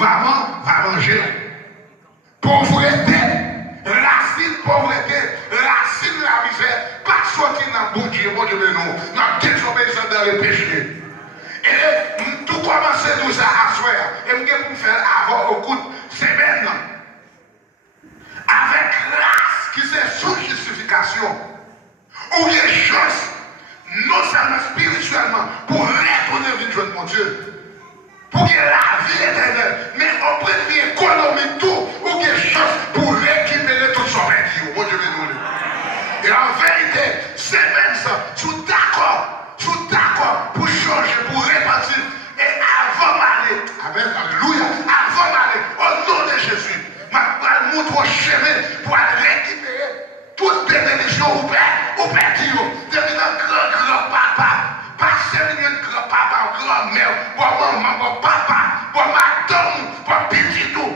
va manger. Pauvreté, racine pauvreté, racine la misère, pas sortir dans bon Dieu, mais non, dans désobéissance dans le péché. Et tout commencer tout ça à soi, et je vais faire avant au coup de semaine, avec grâce qui c'est sous justification, ou des choses, non seulement spirituellement, pour retourner vite de mon Dieu. Pour qu'il y ait la vie éternelle, mais on prend une vie économique, tout, ou quelque chose pour récupérer tout son rédit. Bon Dieu béni. Et en vérité, c'est même ça. Je suis d'accord pour changer, pour répartir. Et avant d'aller, amen, alléluia, avant d'aller, au nom de Jésus, je montre au chemin pour aller récupérer toute bénédiction ou père Dieu. Depuis un grand papa. Pas seulement grand papa, grand mère, maman, papa, madame, petit tout.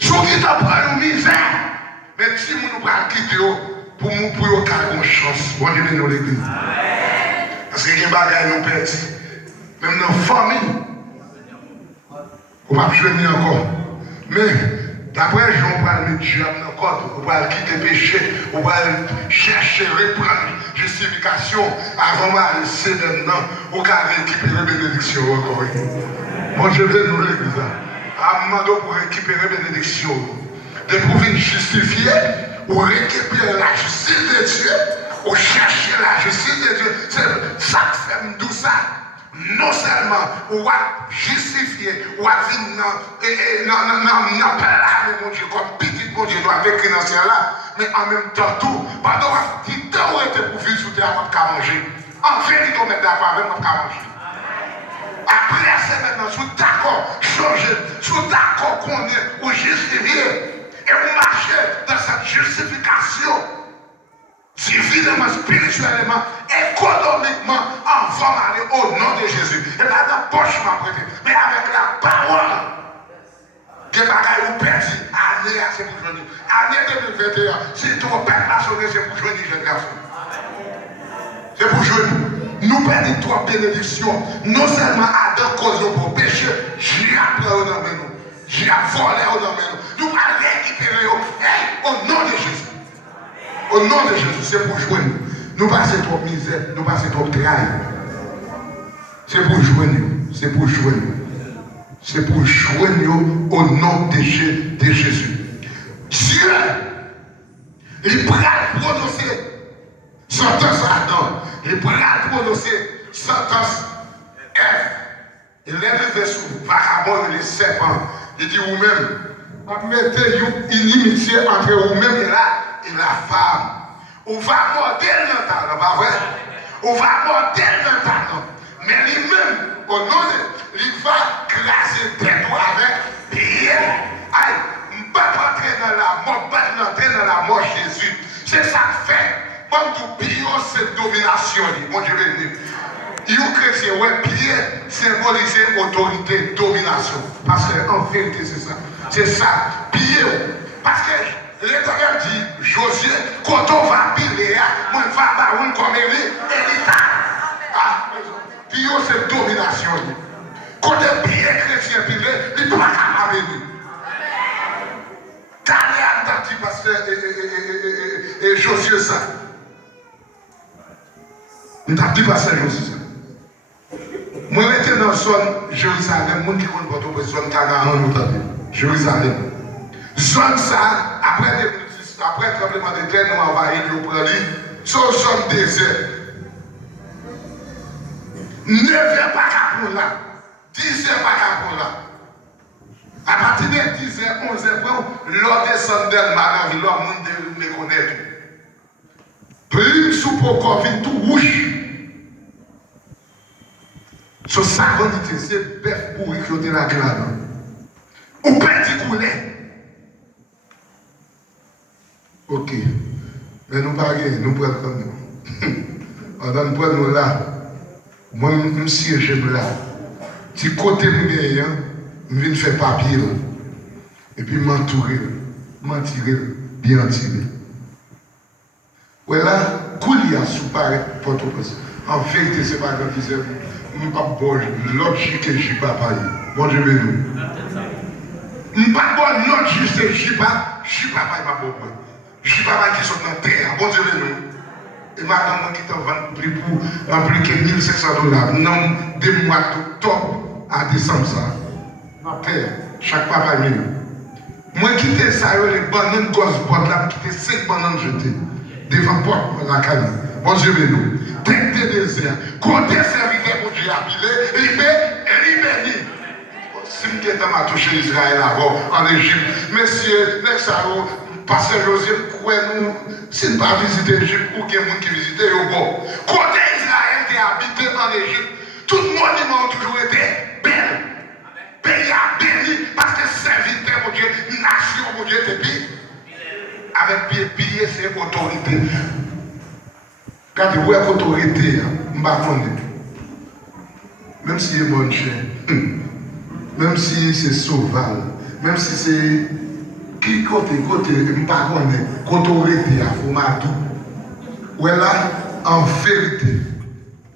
Souvent, tu prends une misère, mais si nous prenons quitter pour nous avoir une chance, on est dans l'église. Parce que les bagages nous perdent. Même dans la famille, on va jeûner encore. Mais d'après Jean, on va mettre Dieu dans le corps, on va quitter le péché, on va chercher, reprendre justification avant d'aller maintenant, on va récupérer la bénédiction encore. Moi je vais nous l'église. Amando pour récupérer la bénédiction. De pouvoir justifier ou récupérer la justice de Dieu, ou chercher la justice de Dieu. C'est ça que fait tout ça. Non seulement on va justifier, on va venir dans mon Dieu, comme petit mon Dieu, doit écrire dans ce là, mais en même temps tout, pendant que tu t'as été pour vivre sous terre avant de manger. En vérité, on est d'accord avec moi de manger. Après, c'est maintenant, je suis d'accord, changer, je suis d'accord qu'on est ou justifier, et on marche dans cette justification. Divinement, spirituellement, économiquement, enfant aller au nom de Jésus. Et pas dans la poche m'a prêté, mais avec la parole. Des bagailles ou perdu, année c'est pour joindre. Année 2021, si tu perd la journée, c'est pour joindre, jeune garçon. C'est pour joindre. Nous perdons trois bénédictions. Non seulement Adam cause pour péché, Dieu a pris au nom de nous. Dieu a volé au nom de nous. Nous allons récupérer au nom de Jésus. Au nom de Jésus, c'est pour jouer. Nous passons trop misère, nous passons trop travail. C'est pour jouer. C'est pour jouer. C'est pour jouer au nom de Jésus. Dieu, il pourra prononcer sentence Adam. Il pourra prononcer sentence Ève. Il est levé sous vagabond et les serpents. Il dit vous-même, mettez une inimitié entre vous-même et la femme. On va morder le talent, pas vrai? On va morder le talent. Mais lui-même, au nom de, il va craser tes doigts avec pied. Aïe, je ne peux pas entrer dans la mort, pas entrer dans la mort Jésus. C'est ça que fait. Comme tout pied, c'est domination. Mon Dieu béni. Il y a chrétien, ouais, pied symboliser autorité, domination. Parce qu'en vérité, c'est ça. C'est ça. Pied. Parce que l'Éternel dit, Josué, quand on va piler, on va barouiller comme l'État. Ah, pied, c'est domination. Quand on pied chrétien pilé, il ne peut pas venir. T'as entendu parce que Josué ça. On t'a dit parce que Josué ça. Moi, j'étais dans la zone Jérusalem, moi qui connais pas toute zone Canaan, Jérusalem. Zone ça, après le tremblement de terre, nous envahis, nous prenons, c'est une zone désert. 9 heures pas qu'à pour là, 10 heures pas qu'à pour là. À partir de 10 heures, 11 heures, l'on descend d'elle, madame, l'on monde me connaître. Plus sous pour qu'on vienne tout rouge. Sur sa vanité, c'est bœuf pourri qui est la glade. Ou petit coulet. Ok. Mais nous pas nous prenons comme nous. Pendant nous prenons là, moi, je siège là. Si côté me gagne, je viens faire papier là. Et puis m'entourer, tirer, bien tirer. Voilà, Goulia sous pareil, Port-au-Prince. En vérité, c'est pas comme disait. Nous ne pouvons pas logique que je ne suis pas. Bon Dieu, nous. Je ne suis pas bon, l'autre juste, je ne suis pas bon. Je ne suis pas qui sont dans la terre. Bon Dieu, nous. Et madame, qui t'en vend plus que 1500 $. Non, des mois d'octobre à décembre, ça. Dans la terre. Chaque papa est mieux. Moi, quitter ça, les bananes gosses portes là, quitter 5 bananes jetées devant porte la canne. Bon Dieu, nous. Tête de désert. Côté serviteur pour Dieu appelé, libéré. Si je suis touché Israël avant, en Égypte, messieurs, Nexaro, Pasteur Joseph, nous, si nous ne pas visiter l'Égypte, ou qu'il y a des gens qui visitent, bon. Côté Israël qui habité en Égypte, tout le monument a toujours été belle. Pays a béni parce que serviteur, mon Dieu, nation, mon Dieu, était pays. Avec pied, c'est autorité. Regardez, où est l'autorité? Je ne sais pas. Même si c'est bon chien, même si c'est sauvage, même si c'est. Qui côté, je ne sais pas. Autorité, il faut m'adou. Où est là, en vérité.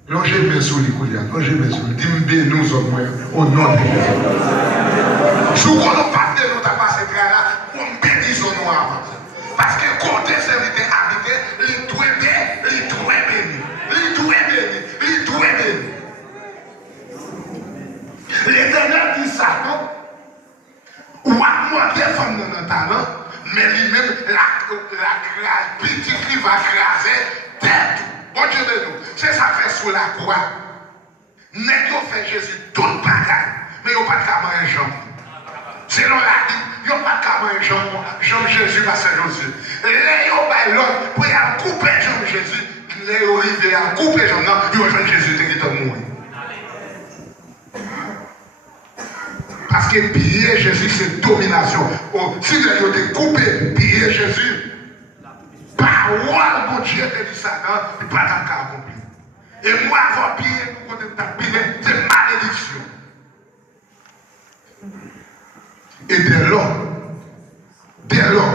Là, j'ai mis sur les couilles, là, j'ai mis sur les couilles. Dis-moi, nous sommes au nom de Jésus. Si vous ne pas de nous, pas ce là, on bénit son nom avant. Parce que côté serviteur habité, il doit bénir. L'Éternel dit ça, non? Ou à moi des femmes dans notre talent, mais lui-même, la petite qui va craser tête. Bon Dieu de nous, c'est ça fait sous la croix. N'est-ce fait Jésus tout le bagage, mais il n'y a pas de caméra et jambe. Selon la Bible, il n'y a pas de caméra et jambe Jésus va se Jésus. Là, il y a l'autre pour couper jambe Jésus. Là, il arrive à couper jambe, non, il y a Jésus qui est mort. Parce que piller Jésus, c'est domination. Si vous avez coupé, piller Jésus, parole, mon Dieu, te dit ça, non, il n'y a pas de cas accompli. Et moi, avoir pillé, c'est malédiction. Et dès lors,